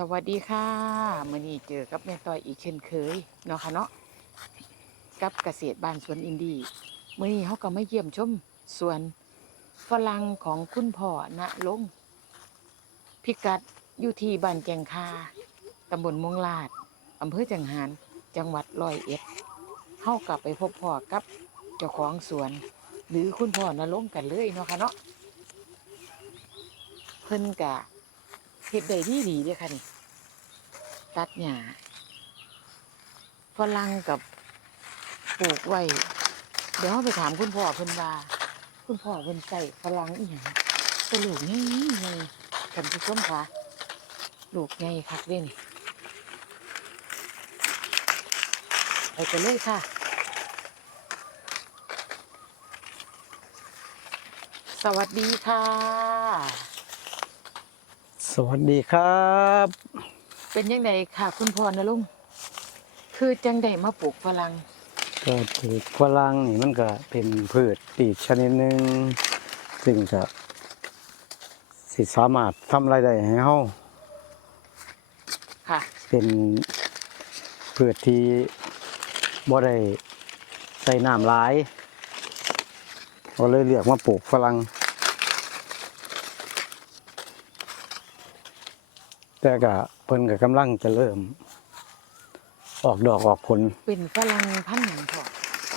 สวัสดีค่ะมื่อนี้เจอกับแม่ต้อยอีกเช่นเคยเนาะค่ะเนาะกับเกษตรบ้านสวนอินดีมื่อนี้เขาก็มาเยี่ยมชมสวนฝรั่งของคุณพ่อณลงพิกัดอยู่ที่บ้านแกงคาตำบลมงลาดอำเภอจังหารจังหวัดร้อยเอ็ดเขากลับไปพบพ่อกับเจ้าของสวน หรือคุณพ่อณลงกันเลยเนาะค่ะเนาะเพิ่นกะ เฮ็ดได้ดีดีเด้ค่ะนี่ ตัดหญ้าฝรั่งกับปลูกไว้ เดี๋ยวเราไปถามคุณพ่อเพิ่นว่า คุณพ่อเพิ่นใส่ฝรั่งอีหยังก็ลูกใหญ่ๆเลยท่านผู้ชมคะลูกใหญ่คักเด้นี่ไปกันเลยค่ะ สวัสดีค่ะ วัสดีครับ เป็นยังไงค่ะ คุณพ่อนะลุงคือจังไดมาปลูกฝรั่งก็ปลูกฝรั่งนี่มันก็เป็นพืชปีกชนิดหนึ่งซึ่งจะสิสามารถทำรายได้ให้เฮาค่ะ เป็นพืชที่บ่ได้ใส่น้ำหลายก็เลยเลือกมาปลูกฝรั่ง แต่ก็เพิ่นก็กำลังจะเริ่ม ออกดอกออกผลเป็นฝรั่งพันธุ์หยังพ่อ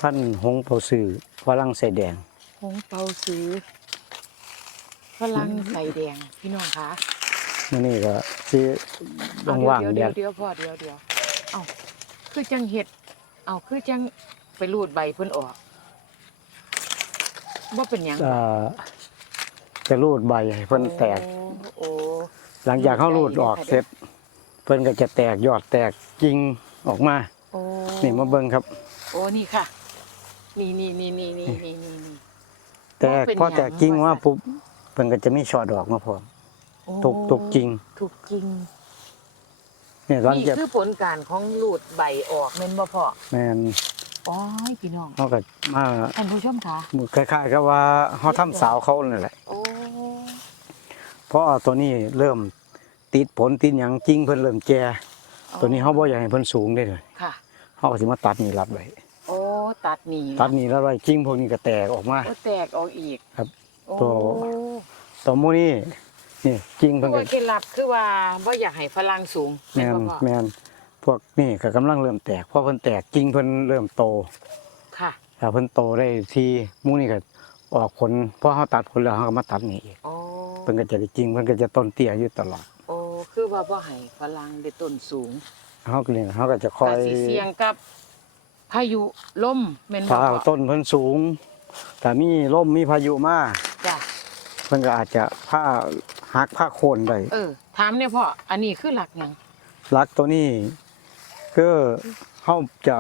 พันธุ์หงเปาซื้อฝรั่งใส่แดง หงเปาซื้อฝรั่งใส่แดงพี่น้องคะมื่อนี้ก็สิเอาว่างๆเดี๋เดี๋ยยววเดี๋ยวเดี๋ยวพ่อเดี๋ยวเดี๋ยวเอาคือจังเห็ดเอาคือจังไปรูดใบเพิ่นออกว่าเป็นหยังเอ่อจะรูดใบให้เพิ่นแตก โอ้โอ้ หลังจากเขารูดออกเสร็จ เพิ่นก็จะแตกยอดแตกกิ่งออกมา โอ้นี่มาเบิ่งครับ โอ้นี่ค่ะ นี่นี่นี่นี่นี่นี่นี่นี่ แตกเป็นพอแตกกิ่งหยังว่าว่าปุ๊บเพิ่นก็จะมีช่อดอกมาพร้อมโอ้ตกตกกิ่งถูกกิ่งเนี่ยหลังนี่จากคือผลการของลูดใบออกแม่นบ่พ่อแม่นอ๋อพี่น้อง เขาก็มาท่านผู้ชมคะ คล้ายๆกับว่าเขาทำสาวเขานั่นแหละ โอ้ เพราะเอาตัวนี้เริ่มติดผลติดหยังกิ่งเพิ่นเริ่มแก่ตัวนี้เขาบ่อยากให้เพิ่นสูงได้เลยค่ะ เขาก็สิมาตัดนี่รัดไว้โอ้ตัดหนีตัดนี่รัดไว้กิ่งพวกนี้ก็แตกออกมา โอ้แตกออกอีกครับโอ้ตัว ตัวหมูนี่นี่กิ่งคืเพิ่อนก็ว่าเคล็ดลับคือว่าบ่อยากให้ฝรั่งสูงแมนนบ่พ่อแมนพวกนี่ก็กำลังเริ่มแตกเพราะเพิ่นแตกกิ่งเพิ่นเริ่มโตค่ะ ถ้าเพิ่นโตได้ทีหมูนี่ก็ออกผลพอเฮาตัดผลแล้วเฮาก็มาตัดนี่อีกโอ้ เพิ่นก็จะได้กิ่งเพิ่นก็จะต้นเตี้ยอยู่ตลอดโอ้คือว่าบ่ให้ฝรั่งได้ต้นสูงเฮาก็นี่เฮาก็จะคอก็ยสิเสี่ยงกับพายุลมแม่นบ่ถ้าพ่อต้นเพิ่นสูงถ้ามีลมมีพายุมาจ้ะเพิ่นก็อาจจะผ้าหักผ้าโค่นได้เออถามเนี่ยพ่ออันนี้คือหลักหยังลักตัวนี้ก็เฮาจะ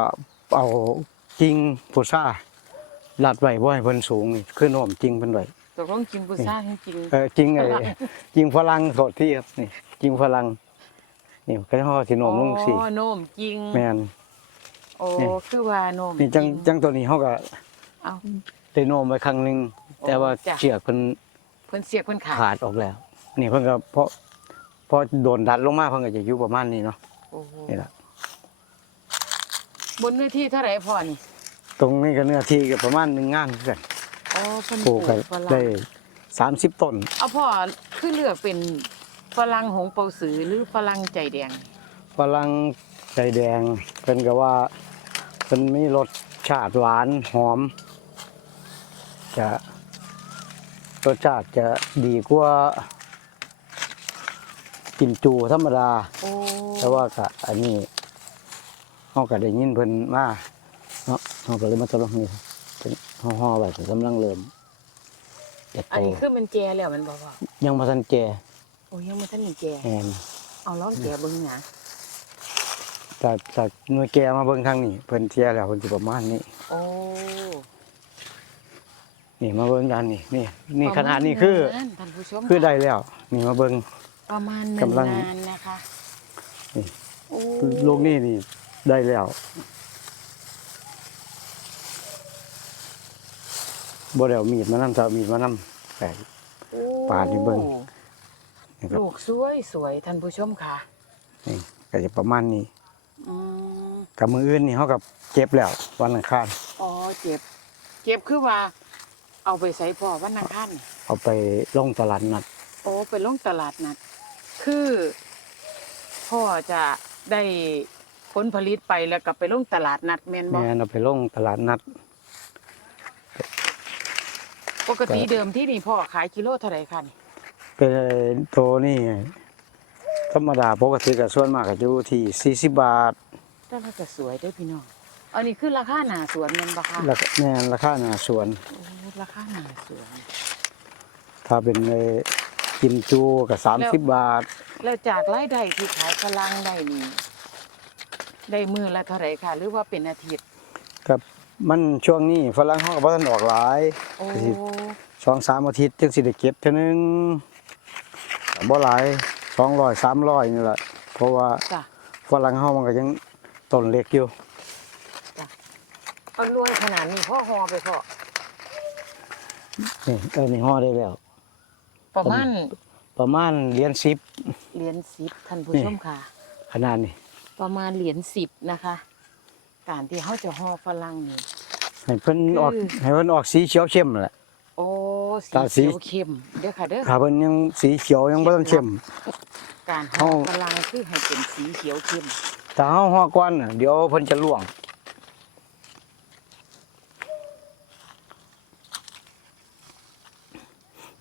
เอากิ่งพุทราลัดไว้บ่ให้เพิ่นสูงนี่คือโน้มกิ่งเพิ่นไว้ต กลงจริงผู้ชายจริงเออจริงไอ้ฝรั่งจริงฝรั่งโทษที่ครับนี่จริงฝรั่งนี่ก็ห่อสิโนมลงสิอ๋อโนมจริงแม่นโอ้นี่คือว่าโนมนี่จังริจังตัวนี้เฮาก็เอาได้โนมไว้ครั้งหนึงโอ้แต่ว่าจ้ะเชือกเพิ่นเพิ่นเสียกเพิ่นขาดขาดออกแล้ว นี่เพิ่นก็เพราะพอโดนดัดลงมาเพิ่นก็จะอยู่ประมาณนี้เนาะโอ้โหนี่ล่ะบนเนื้อที่เท่าไหร่พ่อนี่ตรงนี้ก็เนื้อที่ก็ประมาณหนึงงานคือกัน อ๋อเพิ่นปลูกก็ฝรั่งได้30ต้น เอาพ่อคือเลือกเป็นฝรั่งหงเปาสือหรือฝรั่งใจแดง ฝรั่งใจแดงเพิ่นก็ว่าเพิ่นมีรสชาติหวานหอม จะรสชาติจะดีกว่ากินจูธรรมดา โอ้แต่ว่าก็อันนี้เฮาก็ได้ยินเพิ่นมาเนาะเฮาก็เลยมาทดลองนี่เป็น ห่อๆไว้ก็กำลังเริ่มจะอันโตนี้คือมันแก่แล้วแมันบ่พ่อยังบ่ทันแก่โอ้ยังบ่ทันนี่แก่แม่นเอาลองแก่เบิ่งนะแต่แต่หน่วยแก่มาเบิ่งทางนี้เพิ่นเทียแล้วเพิ่นสิประมาณนี้ โอ้ นี่มาเบิ่งกันนี่นี่นี่ขนาดนี้คือ ประมาณนั้นท่านผู้ชมคือได้แล้ว นี่มาเบิ่ง ประมาณหนึ่งกำลัง งานนะคะนี่โอ้ลูกนี่นี่ได้แล้ว บ่ได้เอามีดมานำจะเอามีดมานำแปลก โอ้ปาดนี่เบิ่งนี่ครับ ลูกสวยสวยท่านผู้ชมค่ะนี่ก็จะประมาณนี้อืมกับมืออื่นนี่เขากับเก็บแล้ว วันอังคารอ๋อเจ็บ เจ็บคือว่า เอาไปใส่พ่อวันอังคารนี่เอาไปลงตลาดนัดโอ้ไปลงตลาดนัดคือพ่อจะได้ผลผลิตไปแล้วก็ไปลงตลาดนัดแม่นบ่แม่นเอาไปลงตลาดนัด ปกติเดิมที่นี่พ่อขายกิโลเท่าไหร่คะนี่เป็นโตนี่ ธรรมดาปกติก็ส่วนมากก็อยู่ที่40บาทแต่ว่าก็สวยเด้อพี่น้องอันนี้คือราคาหน้าสวนแม่นบ่คะแล้วก็แม่นราคาหน้าสวน โอ้ราคาหน้าสวน ถ้าเป็นในกินจูก็แล้ว 30 บาท แล้วจากรายได้ที่ขายพลังได้นี่ได้มือละเท่าไหร่ค่ะ หรือว่าเป็นอาทิตย์ กับ มันช่วงนี้ฝรั่งเขาก็บ่ทันออกหลายโอ้สองสามอาทิตย์จึงสิได้เก็บเท่านึงก็บ่หลาย200 300นี่แหละเพราะว่าจ้ะฝรั่งเฮามันก็ยังต้นเล็กอยู่ เอารวยขนาดนี้พ่อฮอไปพ่อนี่เออนี่ห่อได้แล้ว ประมาณประมาณเหรียญสิบ เหรียญสิบท่านผู้นี่ ชมค่ะ ขนาดนี้ประมาณเหรียญสิบนะคะ การที่เขาจะห่อฝรั่งนี่ ให้เพิ่นออกคือ ให้เพิ่นออกสีเขียวเข้มนั่นแหละ โอ้สีตาสี เขียวเข้มเด้อค่ะเด้อ ถ้าเพิ่นยังสีเขียวยังบ่ทันเข้ม การห่อเอา ฝรั่งคือให้เป็นสีเขียวเข้มถ้าเฮาห่อก่อนน่ะเดี๋ยวเพิ่นจะล่วง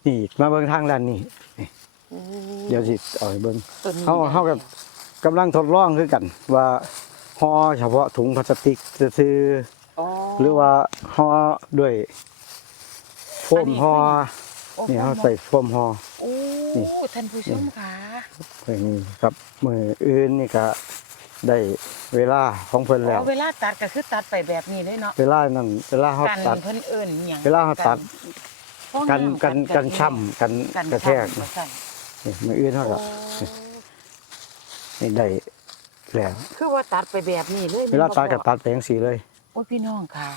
นี่มาเบิ่งทางด้านนี้ โอ้เดี๋ยวสิเอาให้เบิ่ง ต้นนี้เฮาเฮากับกำลังทดลองคือกัน ว่า ห่อเฉพาะถุงพลาสติกซื่ออ๋อๆหรือว่าห่อด้วยโฟมห่อโอ้นี่เฮาพ่อใส่โฟมห่อโอ้นี่ท่านผู้ชมค่ะอย่างนี้ครับมืออื่นนี่ก็ได้เวลาของเพิ่นแล้วอ๋อเวลาตัดก็คือตัดไปแบบนี้เลยเนาะเวลานั้นเวลาเขากันตัดเพิ่นเอิ้นหยังเวลาเขาตัดฟ้องกันำกันกันช่ำกันกันกระแทกช่ำว่าซั่นนี่มืออื่นเขาก็โอ้นี่ได้ แล้วคือว่าตัดไปแบบนี้เลยเวลาตัดก็แม่นบ่พ่อตัดไปจังซี่เลยโอ้ยพี่น้องค่ะ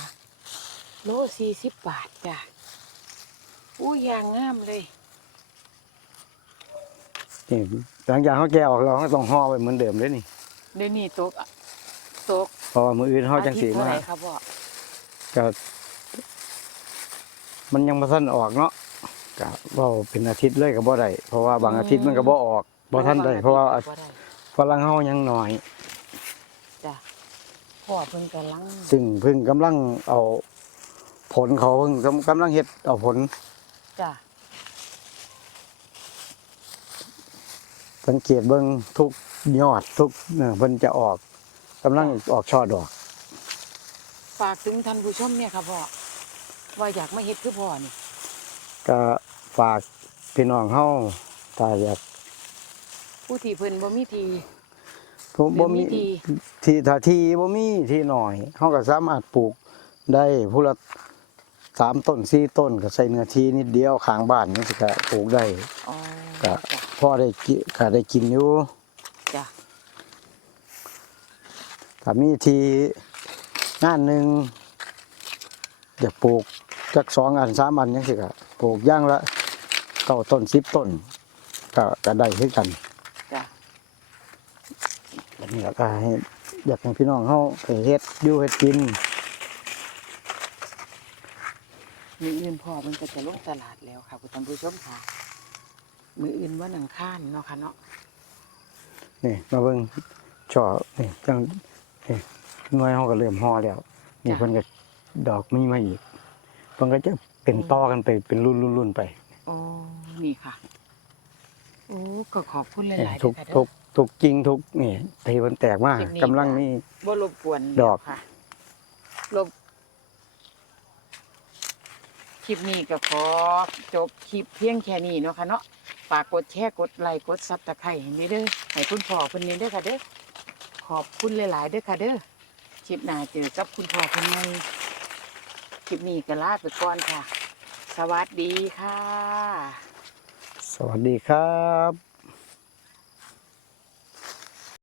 โลสี่สิบบาทจ้ะอู้ยางงามเลยนี่หลังจากเขาแกะออกแล้วเขาต้องห่อไว้เหมือนเดิมเลยนี่เดี๋ยวนี้ตกตกเพราะว่ามืออื่นเขาจังสีอทิตย์เท่ามาไหร่ครับพ่อก็มันยังบ่ทันออกเนาะก็เว้าเป็นอาทิตย์เลยก็บ่ได้เพราะว่าบางอาทิตย์มันก็บ่ออกบ่ทันได้เพราะว่า บ่ได้ ฝรั่งเฮายังน้อย จ้ะพ่อเพิ่นกำลังซึ่งเพิ่งกำลังเอาผลเขาเพิ่งกำลังเฮ็ดเอาผลจ้ะสังเกตเบิ่งทุกยอดทุกเนี่ยเพิ่นจะออกกำลังออกช่อดอก ฝากถึงท่านผู้ชมเนี่ยครับพ่อว่าอยากมาเฮ็ดคือพ่อนี่ก็ฝากพี่น้องเฮาถ้าอยาก ผู้ที่เพิ่นบ่มีทีผมบ่มีหรือมีที่ที่ถ้าที่บ่มีที่หน่อยเฮาก็สามารถปลูกได้ผู้ละสามต้นสี่ต้นก็ใส่เนื้อที่นิดเดียวข้างบ้านนี่สิก็ปลูกได้อ๋อก็จ้ะพอได้กิก็ได้กินอยู่จ้ะถ้ามีที่งานหนึงอยากปลูกจักสองอันสามอันจังซี่ก็ปลูกอย่างละเก้าต้นสิบต้นก็ก็ได้คือกันจ้ะ แบบนี้ก็ให้อยากให้พี่น้องเฮาไปเฮ็ดอยู่เฮ็ดกิน มืออื่นพ่อมันก็จะลงตลาดแล้วค่ะคุณท่านผู้ชมค่ะ มืออื่นว่าหนังข้านเนาะค่ะเนาะนี่มาเบิ่งช่อนี่จังนี่หน่วยเฮาก็เริ่มห่อแล้วนี่เพิ่นก็ดอกมีมาอีกเพิ่นก็จะเป็นต่อกันไปเป็นรุ่นๆๆไปอ๋อนี่ค่ะ โอ้ก็ขอบคุณหนี่ลายๆทุกด้วยค่ะทุก ทุกกิ่งทุกนี่ที่เพิ่นแตกมาคลิปนี้ กำลังนี่ บ่รบกวนดอก ค่ะรบคลิปนี้ก็ขอจบคลิปเพียงแค่นี้เนาะค่ะเนาะฝากกดแชร์กดไลค์กดซับตะไคร้ให้นี่เด้อให้คุณพ่อเพิ่นนี่เด้อค่ะเด้อขอบคุณหลายๆเด้อค่ะเด้อคลิปหน้าเจอกับคุณพ่อเพิ่นใหม่คลิปนี้ก็ลาไปก่อนค่ะ สวัสดีค่ะ สวัสดีครับ